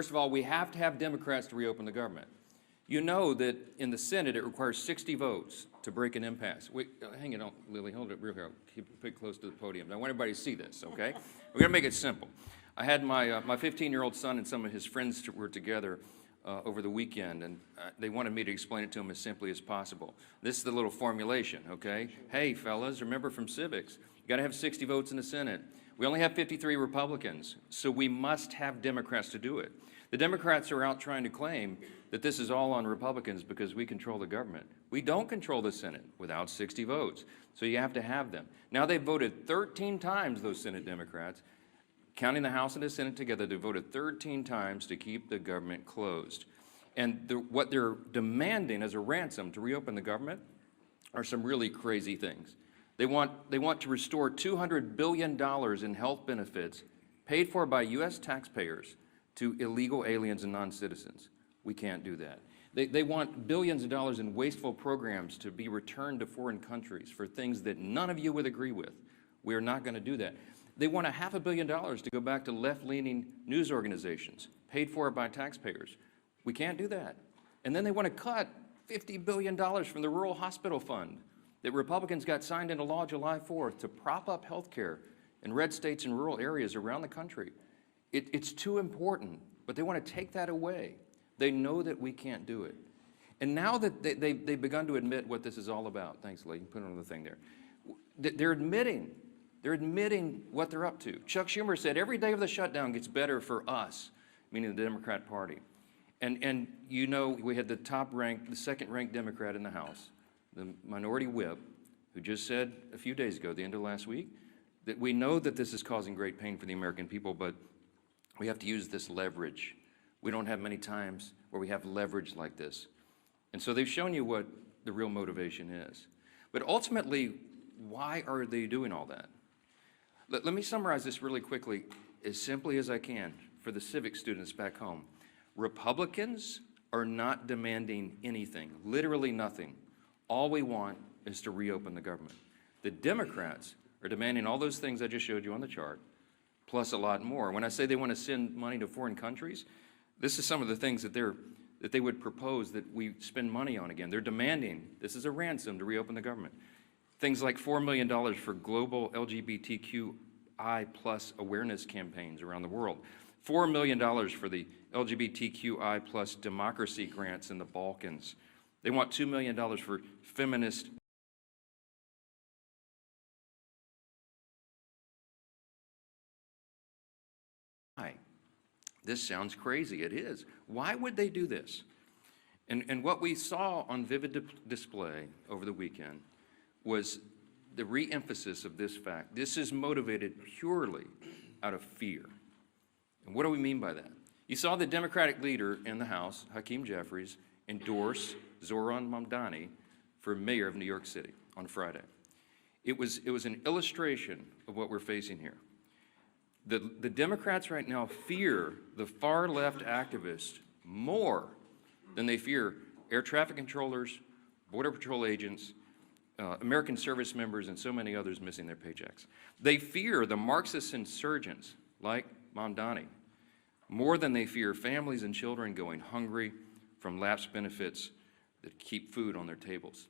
First of all, we have to have Democrats to reopen the government. You know that in the Senate it requires 60 votes to break an impasse. Hang it on, Lily, hold it real here. Keep it close to the podium. I want everybody to see this, okay? We're gonna make it simple. I had my 15-year-old son and some of his friends were together over the weekend, and they wanted me to explain it to them as simply as possible. This is the little formulation, okay? Hey, fellas, remember from civics, you gotta have 60 votes in the Senate. We only have 53 Republicans, so we must have Democrats to do it. The Democrats are out trying to claim that this is all on Republicans because we control the government. We don't control the Senate without 60 votes, so you have to have them. Now they've voted 13 times, those Senate Democrats, counting the House and the Senate together, they voted 13 times to keep the government closed. And what they're demanding as a ransom to reopen the government are some really crazy things. They want to restore $200 billion in health benefits paid for by U.S. taxpayers to illegal aliens and non-citizens. We can't do that. They want billions of dollars in wasteful programs to be returned to foreign countries for things that none of you would agree with. We are not going to do that. They want $500 million to go back to left-leaning news organizations paid for by taxpayers. We can't do that. And then they want to cut $50 billion from the Rural Hospital Fund that Republicans got signed into law July 4th to prop up health care in red states and rural areas around the country. It's too important, but they want to take that away. They know that we can't do it. And now that they've begun to admit what this is all about, thanks, Lee, put another thing there. They're admitting what they're up to. Chuck Schumer said every day of the shutdown gets better for us, meaning the Democrat Party. And you know, we had the second-ranked Democrat in the House, the minority whip, who just said a few days ago, the end of last week, that we know that this is causing great pain for the American people, but we have to use this leverage. We don't have many times where we have leverage like this. And so they've shown you what the real motivation is. But ultimately, why are they doing all that? Let me summarize this really quickly, as simply as I can, for the civics students back home. Republicans are not demanding anything, literally nothing. All we want is to reopen the government. The Democrats are demanding all those things I just showed you on the chart, plus a lot more. When I say they want to send money to foreign countries, this is some of the things that they would propose that we spend money on again. They're demanding, this is a ransom to reopen the government. Things like $4 million for global LGBTQI+ awareness campaigns around the world. $4 million for the LGBTQI+ democracy grants in the Balkans. They want $2 million for feminist This sounds crazy. It is. Why would they do this? And what we saw on vivid display over the weekend was the re-emphasis of this fact. This is motivated purely out of fear. And what do we mean by that? You saw the Democratic leader in the House, Hakeem Jeffries, endorse Zohran Mamdani for mayor of New York City on Friday. It was an illustration of what we're facing here. The Democrats right now fear the far-left activists more than they fear air traffic controllers, Border Patrol agents, American service members, and so many others missing their paychecks. They fear the Marxist insurgents like Mamdani more than they fear families and children going hungry from lapsed benefits that keep food on their tables.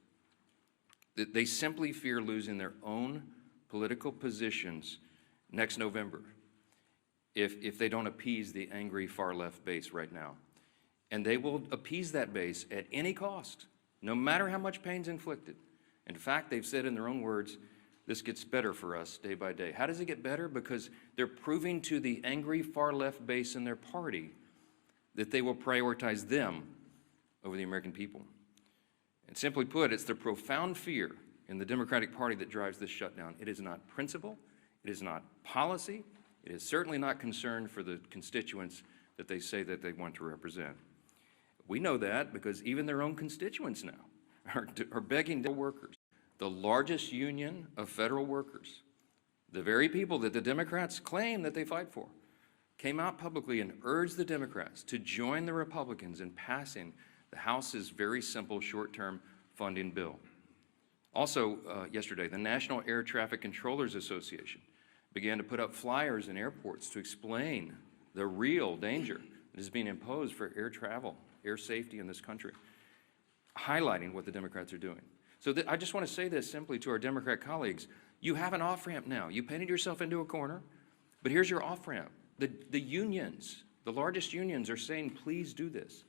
They simply fear losing their own political positions next November if they don't appease the angry far-left base right now. And they will appease that base at any cost, no matter how much pain's inflicted. In fact, they've said in their own words, this gets better for us day by day. How does it get better? Because they're proving to the angry far-left base in their party that they will prioritize them over the American people. And simply put, it's the profound fear in the Democratic Party that drives this shutdown. It is not principle, it is not policy, it is certainly not concern for the constituents that they say that they want to represent. We know that because even their own constituents now are begging their workers. The largest union of federal workers, the very people that the Democrats claim that they fight for, came out publicly and urged the Democrats to join the Republicans in passing the House's very simple short-term funding bill. Also, yesterday, the National Air Traffic Controllers Association began to put up flyers in airports to explain the real danger that is being imposed for air travel, air safety in this country, highlighting what the Democrats are doing. So I just want to say this simply to our Democrat colleagues. You have an off-ramp now. You painted yourself into a corner, but here's your off-ramp. The unions, the largest unions are saying, please do this.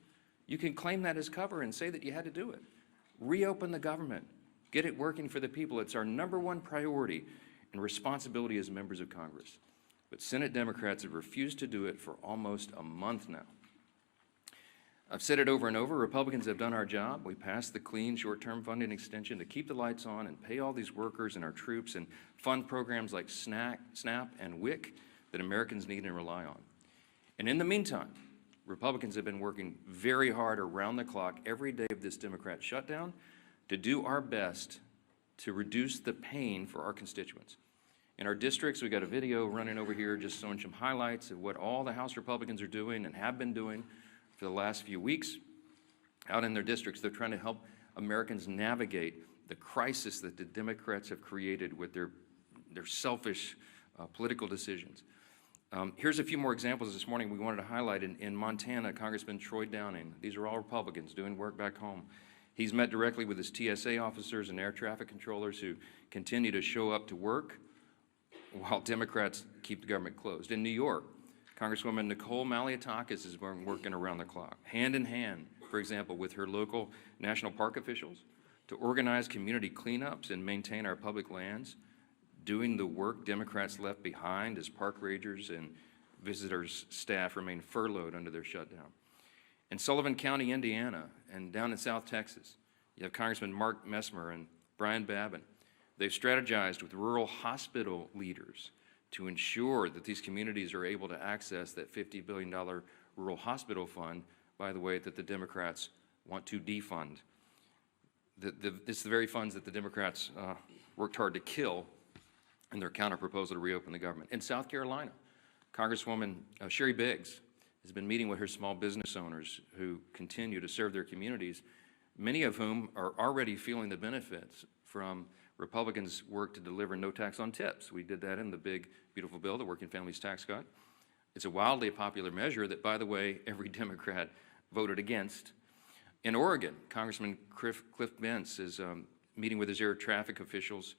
You can claim that as cover and say that you had to do it. Reopen the government. Get it working for the people. It's our #1 priority and responsibility as members of Congress. But Senate Democrats have refused to do it for almost a month now. I've said it over and over, Republicans have done our job. We passed the clean short-term funding extension to keep the lights on and pay all these workers and our troops and fund programs like SNAP and WIC that Americans need and rely on. And in the meantime, Republicans have been working very hard around the clock every day of this Democrat shutdown to do our best to reduce the pain for our constituents. In our districts, we got a video running over here just showing some highlights of what all the House Republicans are doing and have been doing for the last few weeks. Out in their districts, they're trying to help Americans navigate the crisis that the Democrats have created with their selfish political decisions. Here's a few more examples this morning we wanted to highlight. In Montana, Congressman Troy Downing, these are all Republicans doing work back home. He's met directly with his TSA officers and air traffic controllers who continue to show up to work while Democrats keep the government closed. In New York, Congresswoman Nicole Malliotakis has been working around the clock, hand in hand, for example, with her local national park officials to organize community cleanups and maintain our public lands, doing the work Democrats left behind as park rangers and visitors' staff remain furloughed under their shutdown. In Sullivan County, Indiana, and down in South Texas, you have Congressman Mark Messmer and Brian Babin. They've strategized with rural hospital leaders to ensure that these communities are able to access that $50 billion rural hospital fund, by the way, that the Democrats want to defund. It's the very funds that the Democrats worked hard to kill in their counterproposal to reopen the government. In South Carolina, Congresswoman Sherry Biggs has been meeting with her small business owners who continue to serve their communities, many of whom are already feeling the benefits from Republicans' work to deliver no tax on tips. We did that in the big, beautiful bill, the Working Families Tax Cut. It's a wildly popular measure that, by the way, every Democrat voted against. In Oregon, Congressman Cliff Bentz is meeting with his air traffic officials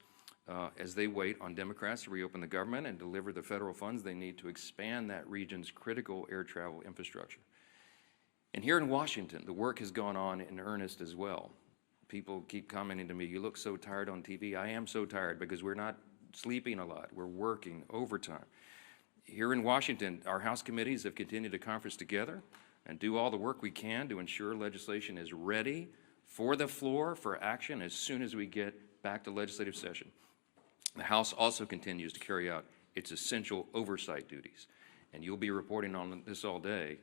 as they wait on Democrats to reopen the government and deliver the federal funds they need to expand that region's critical air travel infrastructure. And here in Washington, the work has gone on in earnest as well. People keep commenting to me, you look so tired on TV. I am so tired because we're not sleeping a lot. We're working overtime. Here in Washington, our House committees have continued to conference together and do all the work we can to ensure legislation is ready for the floor for action as soon as we get back to legislative session. The House also continues to carry out its essential oversight duties, and you'll be reporting on this all day,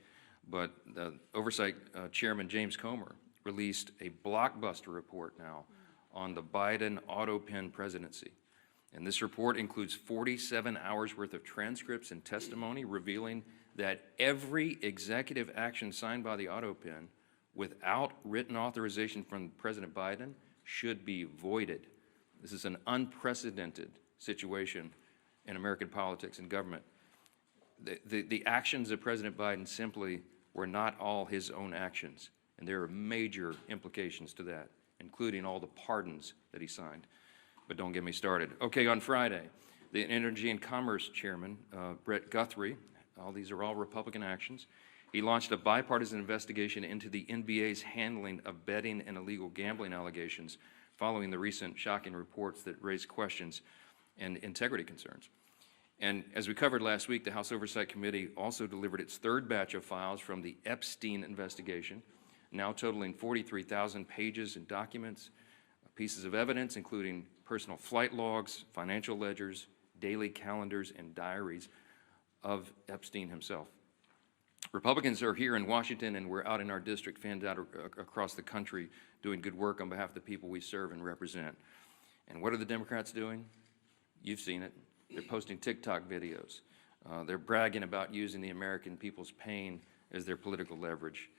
but the Oversight Chairman James Comer released a blockbuster report now on the Biden auto pen presidency. And this report includes 47 hours worth of transcripts and testimony revealing that every executive action signed by the auto pen without written authorization from President Biden should be voided. This is an unprecedented situation in American politics and government. The actions of President Biden simply were not all his own actions, and there are major implications to that, including all the pardons that he signed. But don't get me started. Okay, on Friday, the Energy and Commerce Chairman, Brett Guthrie, these are all Republican actions, he launched a bipartisan investigation into the NBA's handling of betting and illegal gambling allegations following the recent shocking reports that raised questions and integrity concerns. And as we covered last week, the House Oversight Committee also delivered its third batch of files from the Epstein investigation, now totaling 43,000 pages and documents, pieces of evidence, including personal flight logs, financial ledgers, daily calendars, and diaries of Epstein himself. Republicans are here in Washington, and we're out in our district, fans out across the country, doing good work on behalf of the people we serve and represent. And what are the Democrats doing? You've seen it. They're posting TikTok videos. They're bragging about using the American people's pain as their political leverage.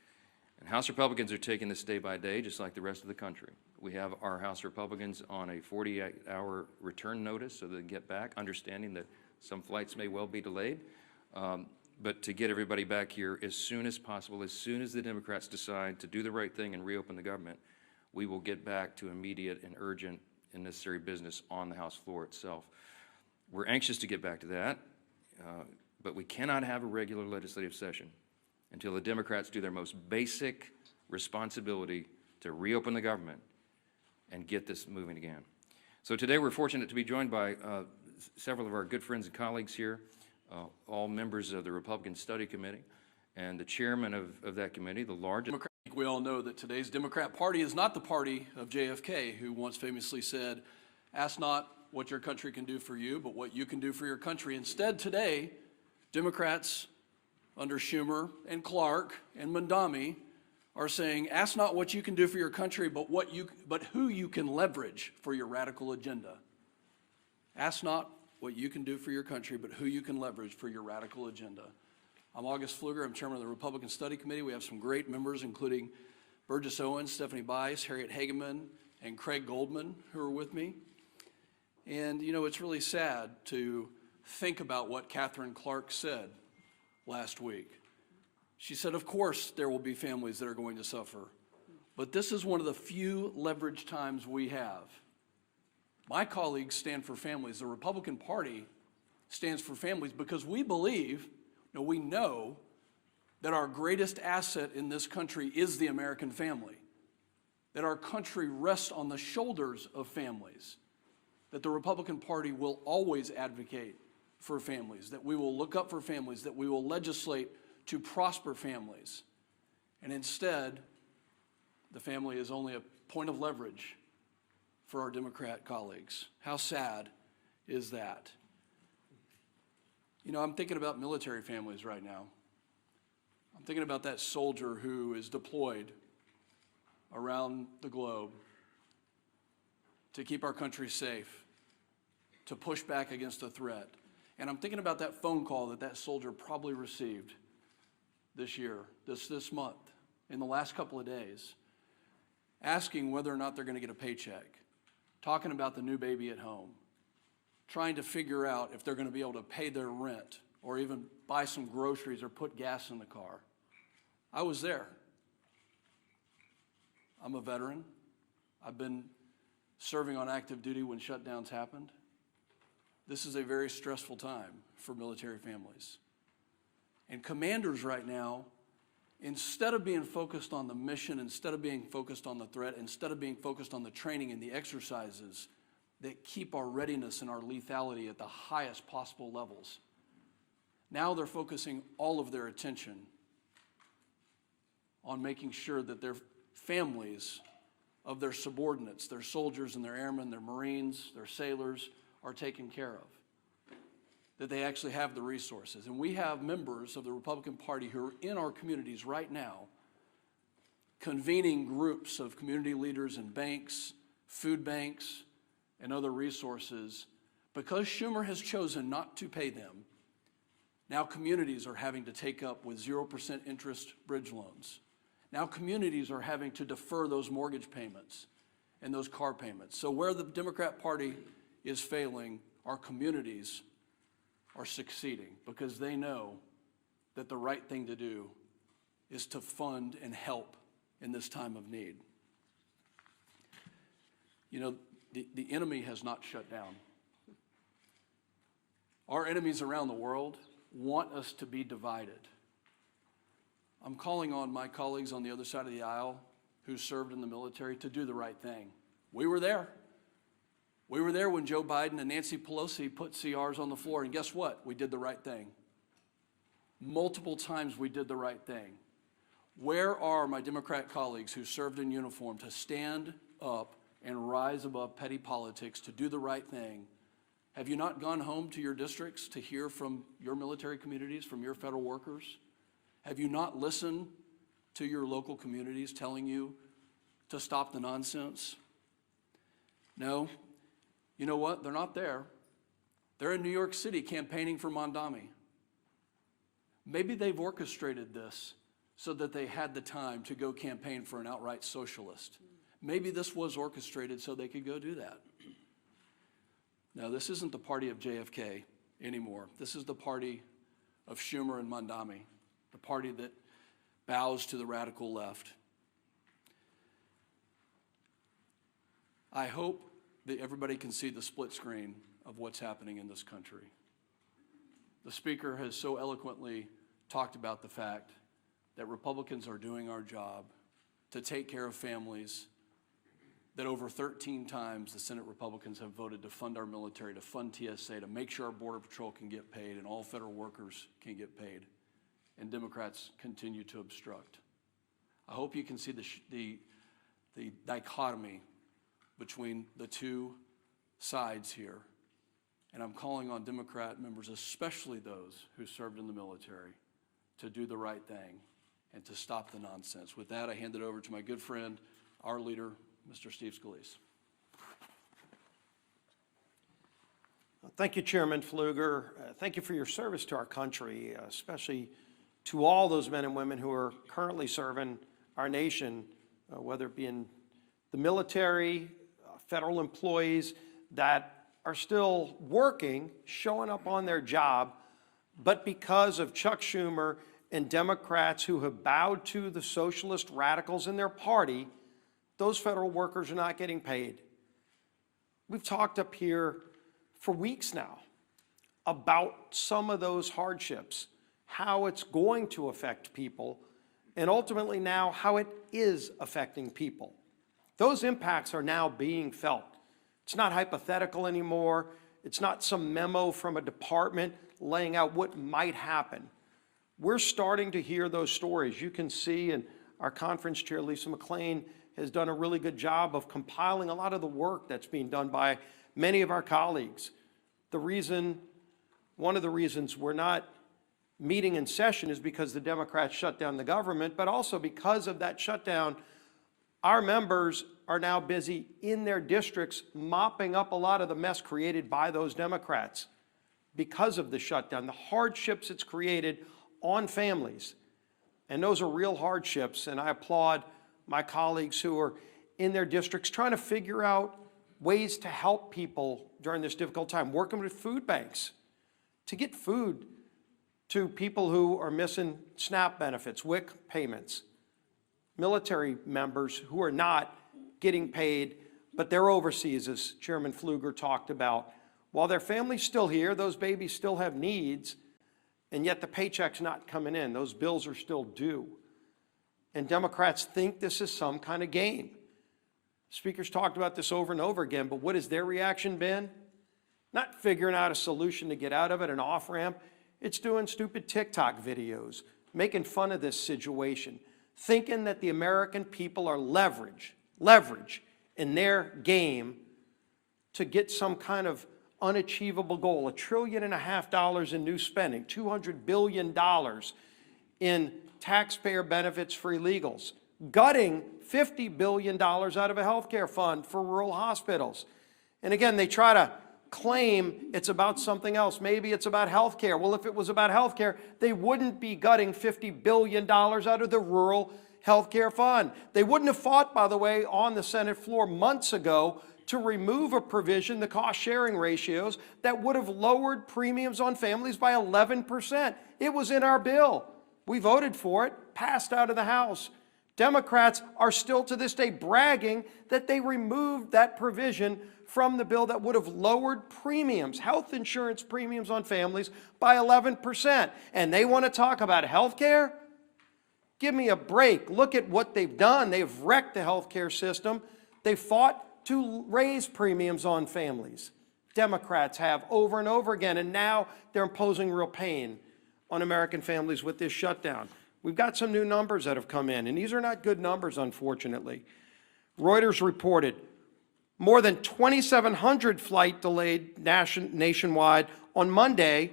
And House Republicans are taking this day by day, just like the rest of the country. We have our House Republicans on a 48-hour return notice so they can get back, understanding that some flights may well be delayed. but to get everybody back here as soon as possible, as soon as the Democrats decide to do the right thing and reopen the government, we will get back to immediate and urgent and necessary business on the House floor itself. We're anxious to get back to that, but we cannot have a regular legislative session until the Democrats do their most basic responsibility to reopen the government and get this moving again. So today we're fortunate to be joined by several of our good friends and colleagues here, all members of the Republican Study Committee, and the chairman of that committee, the largest. We all know that today's Democrat Party is not the party of JFK, who once famously said, "Ask not what your country can do for you, but what you can do for your country." Instead, today, Democrats under Schumer and Clark and Mondami are saying, "Ask not what you can do for your country, but who you can leverage for your radical agenda." Ask not what you can do for your country, but who you can leverage for your radical agenda. I'm August Pfluger. I'm chairman of the Republican Study Committee. We have some great members, including Burgess Owens, Stephanie Bice, Harriet Hageman, and Craig Goldman, who are with me. And, you know, it's really sad to think about what Catherine Clark said last week. She said, of course, there will be families that are going to suffer, but this is one of the few leverage times we have. My colleagues stand for families. The Republican Party stands for families because we believe, we know that our greatest asset in this country is the American family, that our country rests on the shoulders of families, that the Republican Party will always advocate for families, that we will look up for families, that we will legislate to prosper families. And instead, the family is only a point of leverage for our Democrat colleagues. How sad is that? You know, I'm thinking about military families right now. I'm thinking about that soldier who is deployed around the globe to keep our country safe, to push back against a threat. And I'm thinking about that phone call that soldier probably received this year, this month, in the last couple of days, asking whether or not they're going to get a paycheck, talking about the new baby at home, trying to figure out if they're going to be able to pay their rent or even buy some groceries or put gas in the car. I was there. I'm a veteran. I've been serving on active duty when shutdowns happened. This is a very stressful time for military families. And commanders right now, instead of being focused on the mission, instead of being focused on the threat, instead of being focused on the training and the exercises that keep our readiness and our lethality at the highest possible levels, now they're focusing all of their attention on making sure that their families of their subordinates, their soldiers and their airmen, their Marines, their sailors, are taken care of, that they actually have the resources. And we have members of the Republican Party who are in our communities right now convening groups of community leaders and banks, food banks, and other resources. Because Schumer has chosen not to pay them, now communities are having to take up with 0% interest bridge loans. Now communities are having to defer those mortgage payments and those car payments. So where the Democrat Party is failing, our communities are succeeding because they know that the right thing to do is to fund and help in this time of need. You know, the enemy has not shut down. Our enemies around the world want us to be divided. I'm calling on my colleagues on the other side of the aisle who served in the military to do the right thing. We were there. We were there when Joe Biden and Nancy Pelosi put CRs on the floor, and guess what? We did the right thing. Multiple times we did the right thing. Where are my Democrat colleagues who served in uniform to stand up and rise above petty politics, to do the right thing? Have you not gone home to your districts to hear from your military communities, from your federal workers? Have you not listened to your local communities telling you to stop the nonsense? No. You know what? They're not there. They're in New York City campaigning for Mondami. Maybe they've orchestrated this so that they had the time to go campaign for an outright socialist. Maybe this was orchestrated so they could go do that. No, this isn't the party of JFK anymore. This is the party of Schumer and Mondami, the party that bows to the radical left. I hope that everybody can see the split screen of what's happening in this country. The Speaker has so eloquently talked about the fact that Republicans are doing our job to take care of families, that over 13 times the Senate Republicans have voted to fund our military, to fund TSA, to make sure our Border Patrol can get paid and all federal workers can get paid, and Democrats continue to obstruct. I hope you can see the dichotomy between the two sides here. And I'm calling on Democrat members, especially those who served in the military, to do the right thing and to stop the nonsense. With that, I hand it over to my good friend, our leader, Mr. Steve Scalise. Thank you, Chairman Pfluger. Thank you for your service to our country, especially to all those men and women who are currently serving our nation, whether it be in the military, federal employees that are still working, showing up on their job, but because of Chuck Schumer and Democrats who have bowed to the socialist radicals in their party, those federal workers are not getting paid. We've talked up here for weeks now about some of those hardships, how it's going to affect people, and ultimately now how it is affecting people. Those impacts are now being felt. It's not hypothetical anymore. It's not some memo from a department laying out what might happen. We're starting to hear those stories. You can see, and our conference chair, Lisa McClain, has done a really good job of compiling a lot of the work that's being done by many of our colleagues. One of the reasons we're not meeting in session is because the Democrats shut down the government, but also because of that shutdown, our members are now busy in their districts mopping up a lot of the mess created by those Democrats because of the shutdown, the hardships it's created on families. And those are real hardships, and I applaud my colleagues who are in their districts trying to figure out ways to help people during this difficult time, working with food banks to get food to people who are missing SNAP benefits, WIC payments, military members who are not getting paid, but they're overseas, as Chairman Pfluger talked about. While their family's still here, those babies still have needs, and yet the paycheck's not coming in. Those bills are still due. And Democrats think this is some kind of game. Speakers talked about this over and over again, but what has their reaction been? Not figuring out a solution to get out of it, an off-ramp. It's doing stupid TikTok videos, making fun of this situation, thinking that the American people are leverage in their game to get some kind of unachievable goal, $1.5 trillion in new spending, $200 billion in taxpayer benefits for illegals, gutting $50 billion out of a healthcare fund for rural hospitals. And again, they try to claim it's about something else. Maybe it's about healthcare. Well, if it was about healthcare, they wouldn't be gutting $50 billion out of the rural healthcare fund. They wouldn't have fought, by the way, on the Senate floor months ago to remove a provision, the cost-sharing ratios, that would have lowered premiums on families by 11%. It was in our bill. We voted for it, passed out of the House. Democrats are still to this day bragging that they removed that provision from the bill that would have lowered premiums, health insurance premiums on families by 11%. And they want to talk about health care? Give me a break. Look at what they've done. They've wrecked the health care system. They fought to raise premiums on families. Democrats have over and over again, and now they're imposing real pain on American families with this shutdown. We've got some new numbers that have come in, and these are not good numbers, unfortunately. Reuters reported more than 2,700 flight delayed nationwide on Monday,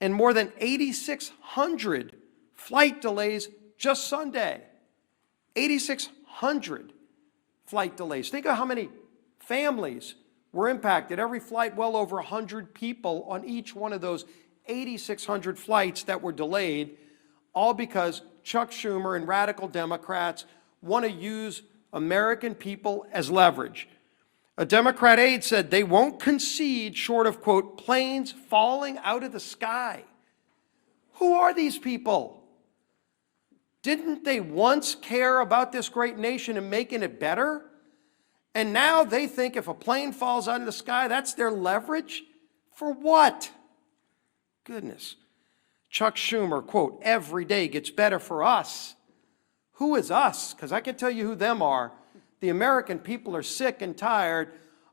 and more than 8,600 flight delays just Sunday. 8,600 flight delays. Think of how many families were impacted. Every flight, well over 100 people on each one of those 8,600 flights that were delayed, all because Chuck Schumer and radical Democrats want to use American people as leverage. A Democrat aide said they won't concede short of, quote, planes falling out of the sky. Who are these people? Didn't they once care about this great nation and making it better? And now they think if a plane falls out of the sky, that's their leverage? For what? Goodness. Chuck Schumer, quote, every day gets better for us. Who is us? Because I can tell you who them are. The American people are sick and tired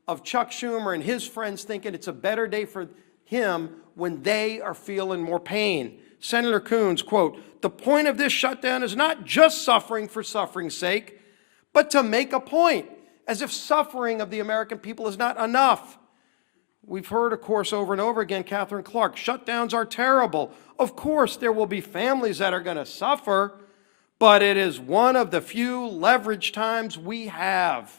of Chuck Schumer and his friends thinking it's a better day for him when they are feeling more pain. Senator Coons, quote, the point of this shutdown is not just suffering for suffering's sake, but to make a point, as if suffering of the American people is not enough. We've heard, of course, over and over again, Catherine Clark, shutdowns are terrible. Of course, there will be families that are going to suffer, but it is one of the few leverage times we have.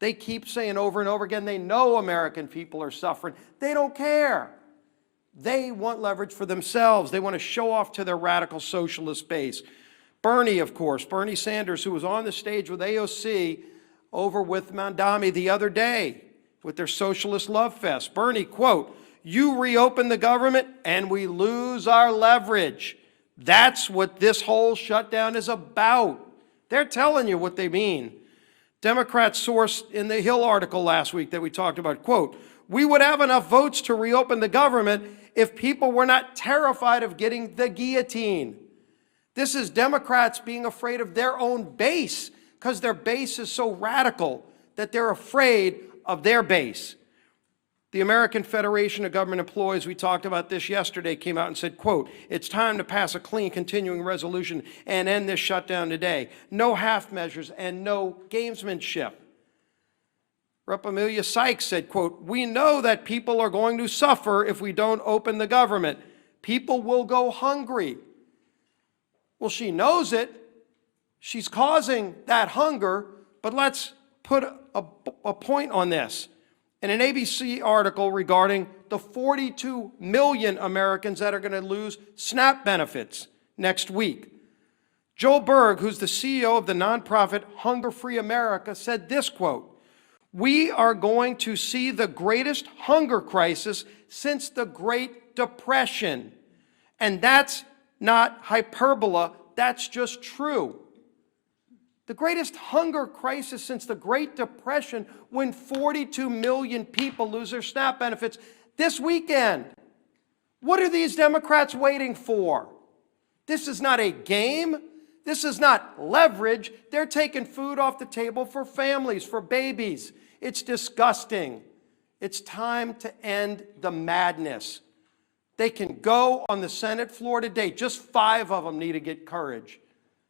They keep saying over and over again, they know American people are suffering. They don't care. They want leverage for themselves. They want to show off to their radical socialist base. Bernie, of course, Bernie Sanders, who was on the stage with AOC over with Mandami the other day with their socialist love fest. Bernie, quote, you reopen the government and we lose our leverage. That's what this whole shutdown is about. They're telling you what they mean. Democrats source in the Hill article last week that we talked about, quote, we would have enough votes to reopen the government if people were not terrified of getting the guillotine. This is Democrats being afraid of their own base because their base is so radical that they're afraid of their base. The American Federation of Government Employees, we talked about this yesterday, came out and said, quote, it's time to pass a clean continuing resolution and end this shutdown today. No half measures and no gamesmanship. Rep. Amelia Sykes said, quote, we know that people are going to suffer if we don't open the government. People will go hungry. Well, she knows it. She's causing that hunger, but let's put a point on this. In an ABC article regarding the 42 million Americans that are going to lose SNAP benefits next week, Joel Berg, who's the CEO of the nonprofit Hunger Free America, said this, quote, we are going to see the greatest hunger crisis since the Great Depression. And that's not hyperbole, that's just true. The greatest hunger crisis since the Great Depression when 42 million people lose their SNAP benefits this weekend. What are these Democrats waiting for? This is not a game. This is not leverage. They're taking food off the table for families, for babies. It's disgusting. It's time to end the madness. They can go on the Senate floor today. Just 5 of them need to get courage.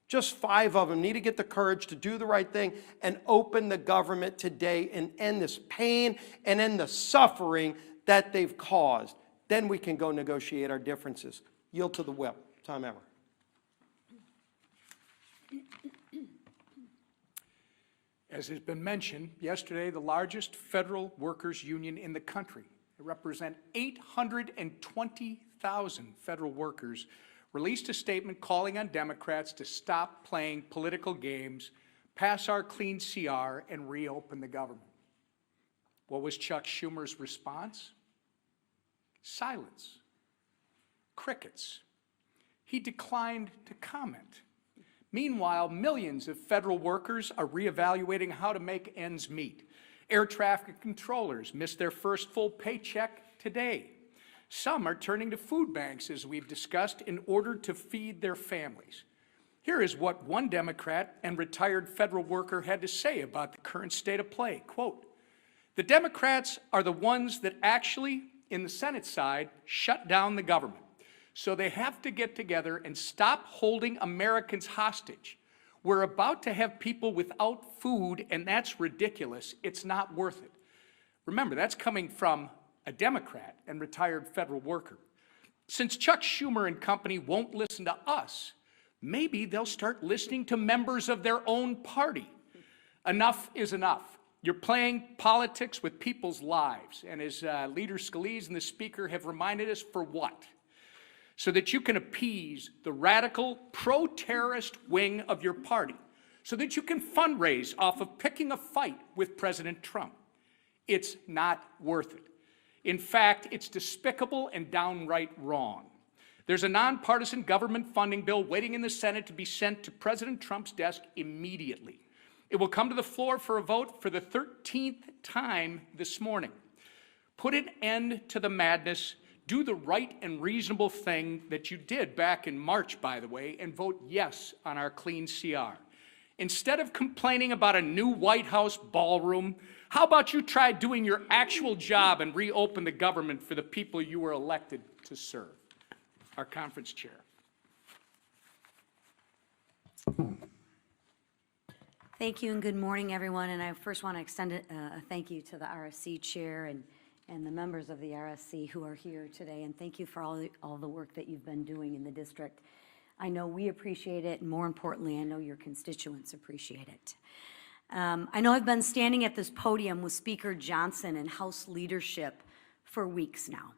Just 5 of them need to get the courage to do the right thing and open the government today and end this pain and end the suffering that they've caused. Then we can go negotiate our differences. Yield to the whip. Tom Emmer. As has been mentioned, yesterday the largest federal workers union in the country, they represent 820,000 federal workers, released a statement calling on Democrats to stop playing political games, pass our clean CR, and reopen the government. What was Chuck Schumer's response? Silence. Crickets. He declined to comment. Meanwhile, millions of federal workers are reevaluating how to make ends meet. Air traffic controllers missed their first full paycheck today. Some are turning to food banks, as we've discussed, in order to feed their families. Here is what one Democrat and retired federal worker had to say about the current state of play. Quote, the Democrats are the ones that actually, in the Senate side, shut down the government. So they have to get together and stop holding Americans hostage. We're about to have people without food, and that's ridiculous. It's not worth it. Remember, that's coming from a Democrat and retired federal worker. Since Chuck Schumer and company won't listen to us, maybe they'll start listening to members of their own party. Enough is enough. You're playing politics with people's lives, and as Leader Scalise and the Speaker have reminded us, for what? So that you can appease the radical pro-terrorist wing of your party, so that you can fundraise off of picking a fight with President Trump. It's not worth it. In fact, it's despicable and downright wrong. There's a nonpartisan government funding bill waiting in the Senate to be sent to President Trump's desk immediately. It will come to the floor for a vote for the 13th time this morning. Put an end to the madness. Do the right and reasonable thing that you did back in March, by the way, and vote yes on our clean CR. Instead of complaining about a new White House ballroom, how about you try doing your actual job and reopen the government for the people you were elected to serve? Our conference chair. Thank you and good morning, everyone. And I first want to extend a thank you to the RSC chair and the members of the RSC who are here today. And thank you for all the work that you've been doing in the district. I know we appreciate it, and more importantly, I know your constituents appreciate it. I know I've been standing at this podium with Speaker Johnson and House leadership for weeks now.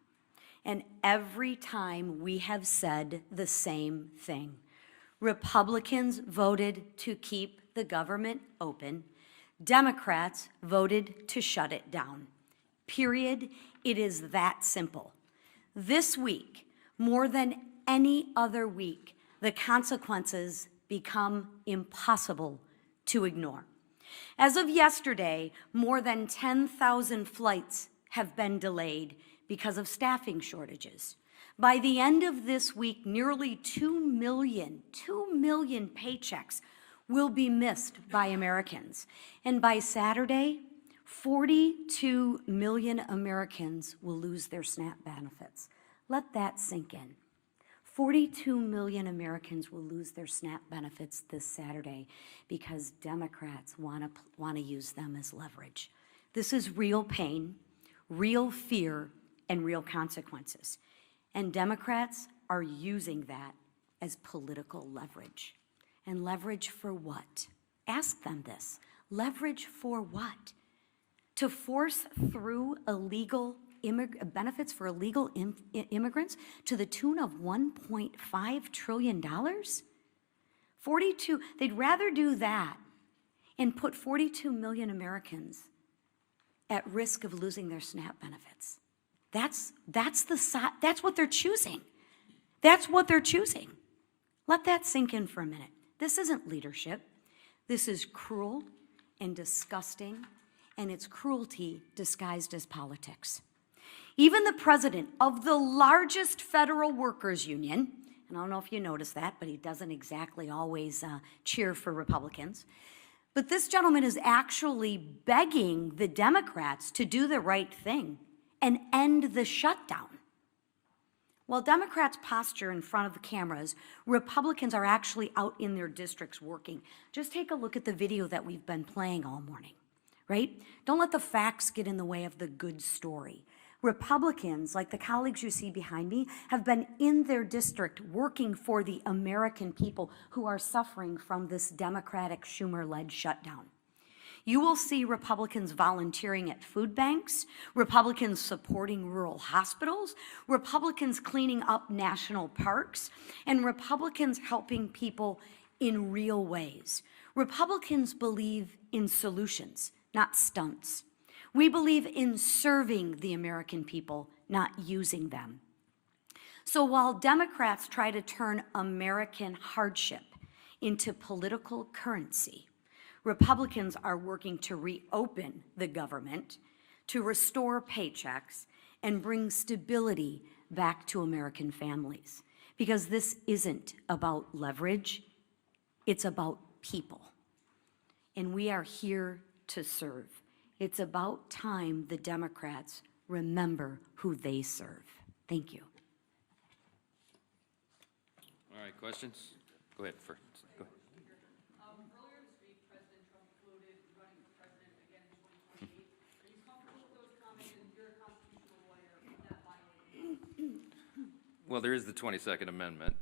And every time we have said the same thing. Republicans voted to keep the government open. Democrats voted to shut it down. Period. It is that simple. This week, more than any other week, the consequences become impossible to ignore. As of yesterday, more than 10,000 flights have been delayed because of staffing shortages. By the end of this week, nearly 2 million paychecks will be missed by Americans. And by Saturday, 42 million Americans will lose their SNAP benefits. Let that sink in. 42 million Americans will lose their SNAP benefits this Saturday because Democrats want to use them as leverage. This is real pain, real fear, and real consequences. And Democrats are using that as political leverage. And leverage for what? Ask them this. Leverage for what? To force through illegal benefits for illegal immigrants to the tune of $1.5 trillion? They'd rather do that and put 42 million Americans at risk of losing their SNAP benefits. That's what they're choosing. That's what they're choosing. Let that sink in for a minute. This isn't leadership. This is cruel and disgusting, and it's cruelty disguised as politics. Even the president of the largest federal workers union, and I don't know if you noticed that, but he doesn't exactly always cheer for Republicans, but this gentleman is actually begging the Democrats to do the right thing and end the shutdown. While Democrats posture in front of the cameras, Republicans are actually out in their districts working. Just take a look at the video that we've been playing all morning, right? Don't let the facts get in the way of the good story. Republicans, like the colleagues you see behind me, have been in their district working for the American people who are suffering from this Democratic Schumer-led shutdown. You will see Republicans volunteering at food banks, Republicans supporting rural hospitals, Republicans cleaning up national parks, and Republicans helping people in real ways. Republicans believe in solutions, not stunts. We believe in serving the American people, not using them. So while Democrats try to turn American hardship into political currency, Republicans are working to reopen the government, to restore paychecks, and bring stability back to American families. Because this isn't about leverage, it's about people. And we are here to serve. It's about time the Democrats remember who they serve. Thank you. All right, questions? Go ahead first. Go ahead. Earlier this week, President Trump floated running for president again in 2028. Are you comfortable with those comments? And you're a constitutional lawyer. Would that violate? Well, there is the 22nd Amendment.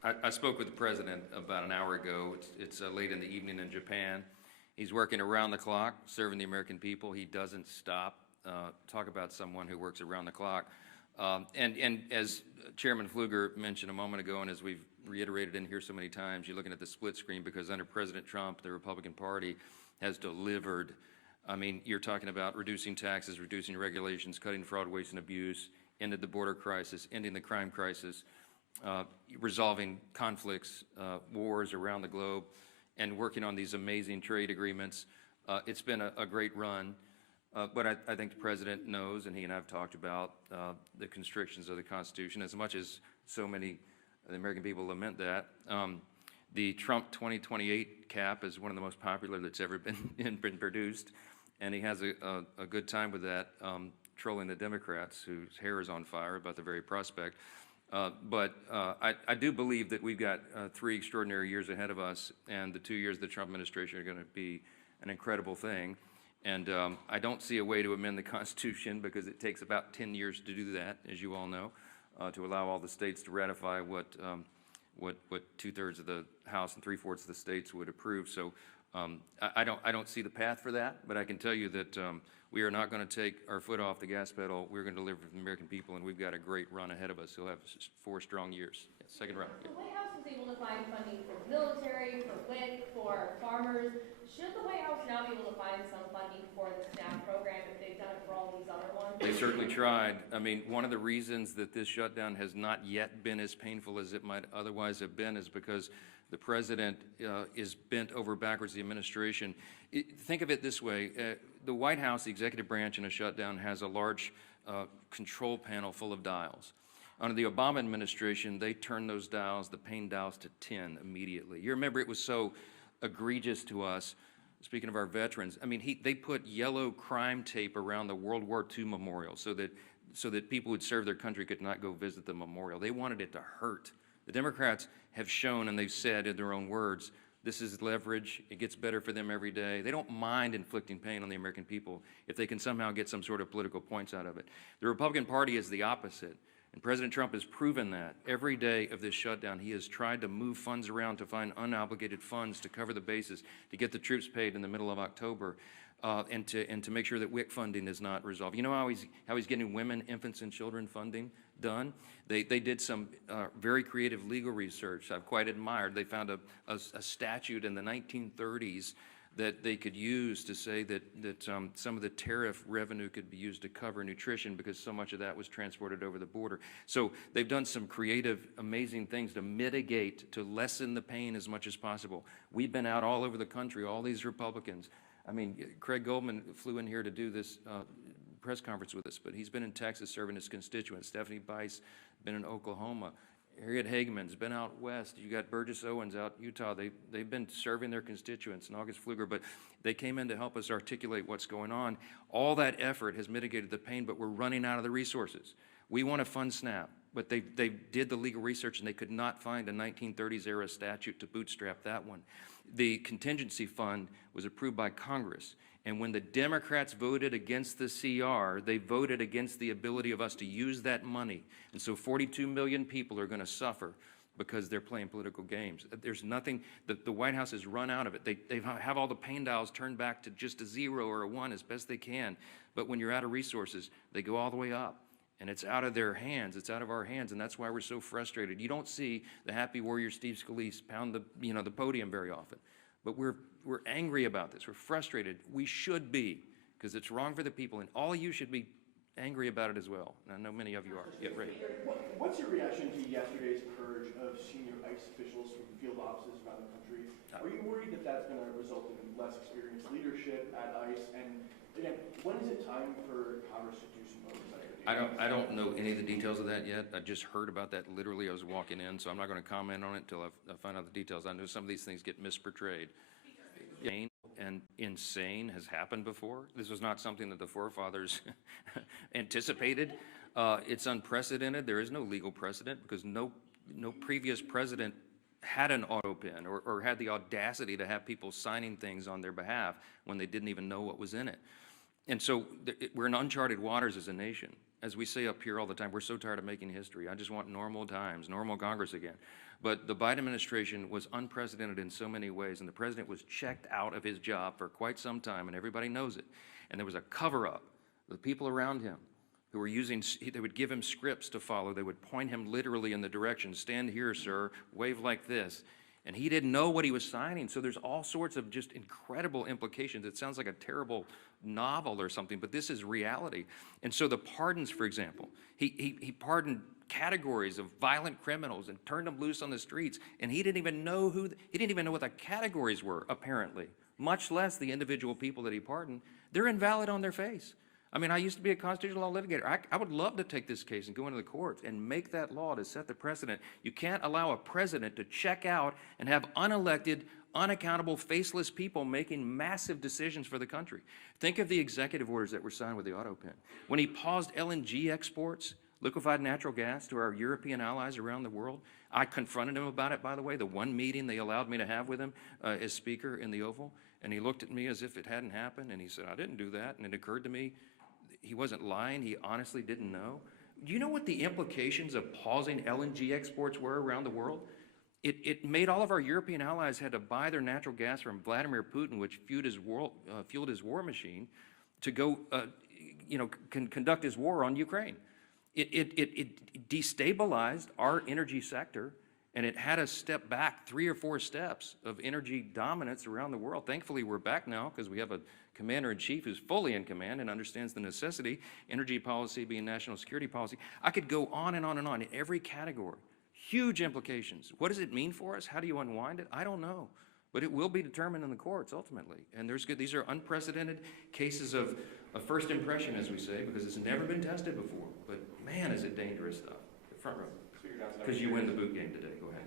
I spoke with the president about an hour ago. It's late in the evening in Japan. He's working around the clock, serving the American people. He doesn't stop. Talk about someone who works around the clock. And as Chairman Pfluger mentioned a moment ago, and as we've reiterated in here so many times, you're looking at the split screen because under President Trump, the Republican Party has delivered. I mean, you're talking about reducing taxes, reducing regulations, cutting fraud, waste, and abuse, ended the border crisis, ending the crime crisis. resolving conflicts, wars around the globe, and working on these amazing trade agreements. It's been a great run, but I think the President knows, and he and I have talked about the constrictions of the Constitution, as much as so many of the American people lament that. The Trump 2028 cap is one of the most popular that's ever been produced, and he has a good time with that, trolling the Democrats whose hair is on fire about the very prospect. But I do believe that we've got 3 extraordinary years ahead of us, and the 2 years of the Trump administration are going to be an incredible thing. And I don't see a way to amend the Constitution because it takes about 10 years to do that, as you all know, to allow all the states to ratify what 2/3 of the House and 3/4 of the states would approve. So I don't see the path for that, but I can tell you that we are not going to take our foot off the gas pedal. We're going to deliver for the American people, and we've got a great run ahead of us. He'll have 4 strong years. Yeah, second round. The White House was able to find funding for the military, for WIC, for farmers. Should the White House now be able to find some funding for the SNAP program if they've done it for all these other ones? They certainly tried. I mean, one of the reasons that this shutdown has not yet been as painful as it might otherwise have been is because the President is bent over backwards, the administration. Think of it this way. The White House, the executive branch in a shutdown, has a large control panel full of dials. Under the Obama administration, they turned those dials, the pain dials, to 10 immediately. You remember it was so egregious to us. Speaking of our veterans, I mean, they put yellow crime tape around the World War II memorial so that people who'd served their country could not go visit the memorial. They wanted it to hurt. The Democrats have shown, and they've said in their own words, this is leverage. It gets better for them every day. They don't mind inflicting pain on the American people if they can somehow get some sort of political points out of it. The Republican Party is the opposite, and President Trump has proven that. Every day of this shutdown, he has tried to move funds around to find unobligated funds to cover the bases, to get the troops paid in the middle of October, and to make sure that WIC funding is not resolved. You know how he's getting women, infants, and children funding done? They did some very creative legal research I've quite admired. They found a statute in the 1930s that they could use to say that some of the tariff revenue could be used to cover nutrition because so much of that was transported over the border. So they've done some creative, amazing things to mitigate, to lessen the pain as much as possible. We've been out all over the country, all these Republicans. I mean, Craig Goldman flew in here to do this press conference with us, but he's been in Texas serving his constituents. Stephanie Bice been in Oklahoma. Harriet Hageman's been out west. You got Burgess Owens out in Utah. They've been serving their constituents, and August Pfluger, but they came in to help us articulate what's going on. All that effort has mitigated the pain, but we're running out of the resources. We want to fund SNAP, but they did the legal research, and they could not find a 1930s era statute to bootstrap that one. The contingency fund was approved by Congress. And when the Democrats voted against the CR, they voted against the ability of us to use that money. And so 42 million people are going to suffer because they're playing political games. There's nothing, the White House has run out of it. They have all the pain dials turned back to just a 0 or a 1 as best they can. But when you're out of resources, they go all the way up. And it's out of their hands, it's out of our hands, and that's why we're so frustrated. You don't see the happy warrior Steve Scalise pound the podium very often. But we're angry about this. We're frustrated. We should be, because it's wrong for the people, and all of you should be angry about it as well. And I know many of you are. Yeah, right. What's your reaction to yesterday's purge of senior ICE officials from field offices around the country? Are you worried that that's going to result in less experienced leadership at ICE? And again, when is it time for Congress to do some oversight? I don't know any of the details of that yet. I just heard about that literally. I was walking in, so I'm not going to comment on it until I find out the details. I know some of these things get misportrayed. And insane has happened before. This was not something that the forefathers anticipated. It's unprecedented. There is no legal precedent because no previous president had an auto pen or had the audacity to have people signing things on their behalf when they didn't even know what was in it. And so we're in uncharted waters as a nation. As we say up here all the time, we're so tired of making history. I just want normal times, normal Congress again. But the Biden administration was unprecedented in so many ways, and the president was checked out of his job for quite some time, and everybody knows it. And there was a cover-up. The people around him who were they would give him scripts to follow. They would point him literally in the direction, stand here, sir, wave like this. And he didn't know what he was signing. So there's all sorts of just incredible implications. It sounds like a terrible novel or something, but this is reality. And so the pardons, for example, he pardoned categories of violent criminals and turned them loose on the streets, and he didn't even know what the categories were, apparently, much less the individual people that he pardoned. They're invalid on their face. I mean, I used to be a constitutional law litigator. I would love to take this case and go into the courts and make that law to set the precedent. You can't allow a president to check out and have unelected, unaccountable, faceless people making massive decisions for the country. Think of the executive orders that were signed with the auto pen. When he paused LNG exports, liquefied natural gas, to our European allies around the world, I confronted him about it, by the way, the one meeting they allowed me to have with him as Speaker in the Oval, and he looked at me as if it hadn't happened, and he said, I didn't do that, and it occurred to me, he wasn't lying, he honestly didn't know. Do you know what the implications of pausing LNG exports were around the world? It made all of our European allies had to buy their natural gas from Vladimir Putin, which fueled his war machine, to go conduct his war on Ukraine. It destabilized our energy sector, and it had us step back 3 or 4 steps of energy dominance around the world. Thankfully, we're back now because we have a commander-in-chief who's fully in command and understands the necessity, energy policy being national security policy. I could go on and on and on in every category. Huge implications. What does it mean for us? How do you unwind it? I don't know. But it will be determined in the courts ultimately. And these are unprecedented cases of first impression, as we say, because it's never been tested before. But man, is it dangerous stuff. Front row. Because you win the boot game today. Go ahead.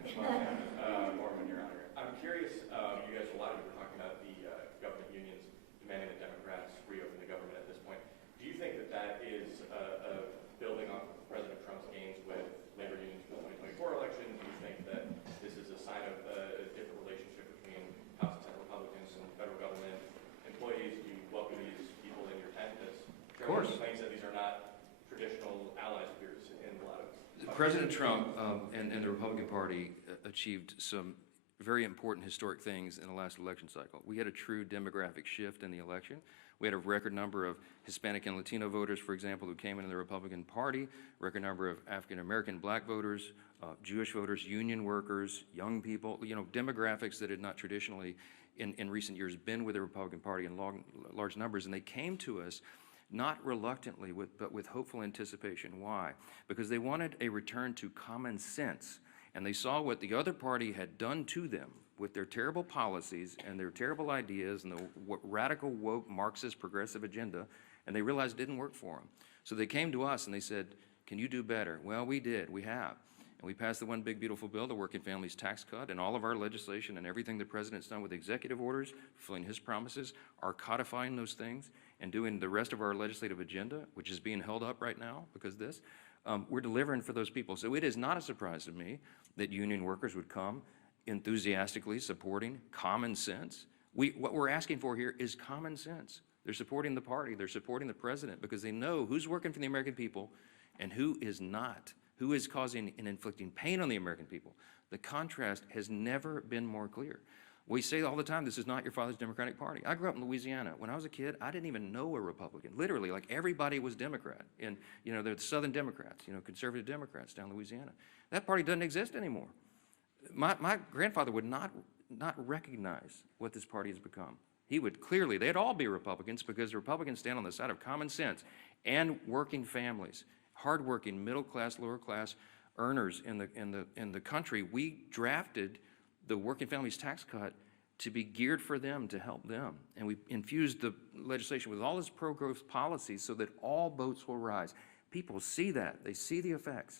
Mormon, Your Honor. I'm curious, you guys, a lot of you were talking about the government unions demanding that Democrats reopen the government at this point. Do you think that that is building off of President Trump's gains with labor unions for the 2024 election? Do you think that this is a sign of a different relationship between House and Senate Republicans and federal government employees? Do you welcome these people in your tent? Of course. Claims that these are not traditional allies of yours in a lot of President Trump and the Republican Party achieved some very important historic things in the last election cycle. We had a true demographic shift in the election. We had a record number of Hispanic and Latino voters, for example, who came into the Republican Party, record number of African-American black voters, Jewish voters, union workers, young people, demographics that had not traditionally in recent years been with the Republican Party in large numbers, and they came to us not reluctantly, but with hopeful anticipation. Why? Because they wanted a return to common sense, and they saw what the other party had done to them with their terrible policies and their terrible ideas and the radical, woke, Marxist, progressive agenda, and they realized it didn't work for them. So they came to us and they said, can you do better? Well, we did. We have. And we passed the one big beautiful bill, the Working Families Tax Cut, and all of our legislation and everything the President's done with executive orders, fulfilling his promises, are codifying those things and doing the rest of our legislative agenda, which is being held up right now because of this. We're delivering for those people. So it is not a surprise to me that union workers would come enthusiastically supporting common sense. What we're asking for here is common sense. They're supporting the party, they're supporting the president because they know who's working for the American people and who is not, who is causing and inflicting pain on the American people. The contrast has never been more clear. We say all the time, this is not your father's Democratic Party. I grew up in Louisiana. When I was a kid, I didn't even know a Republican. Literally, like everybody was Democrat. And, they're the Southern Democrats, conservative Democrats down in Louisiana. That party doesn't exist anymore. My grandfather would not recognize what this party has become. He would clearly, they'd all be Republicans because the Republicans stand on the side of common sense and working families, hardworking, middle class, lower class earners in the country. We drafted the Working Families Tax Cut to be geared for them, to help them. And we infused the legislation with all its pro-growth policies so that all boats will rise. People see that. They see the effects.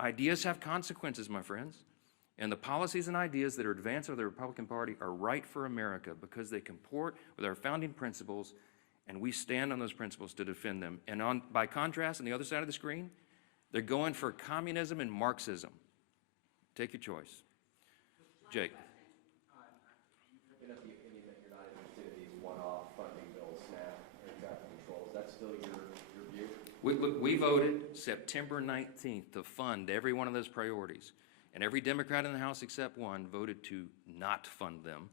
Ideas have consequences, my friends. And the policies and ideas that are advanced by the Republican Party are right for America because they comport with our founding principles, and we stand on those principles to defend them. And by contrast, on the other side of the screen, they're going for communism and Marxism. Take your choice. Jake. You've been of the opinion that you're not interested in these one-off funding bills, SNAP, air traffic control. Is that still your view? We voted September 19th to fund every one of those priorities. And every Democrat in the House except one voted to not fund them.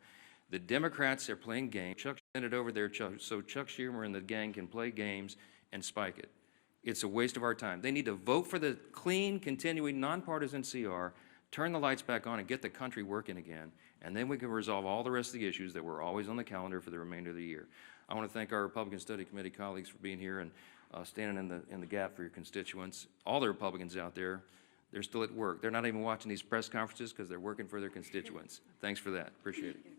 The Democrats are playing games. Chuck sent it over there so Chuck Schumer and the gang can play games and spike it. It's a waste of our time. They need to vote for the clean, continuing, nonpartisan CR, turn the lights back on and get the country working again, and then we can resolve all the rest of the issues that were always on the calendar for the remainder of the year. I want to thank our Republican Study Committee colleagues for being here, and standing in the gap for your constituents. All the Republicans out there, they're still at work. They're not even watching these press conferences because they're working for their constituents. Thanks for that. Appreciate it.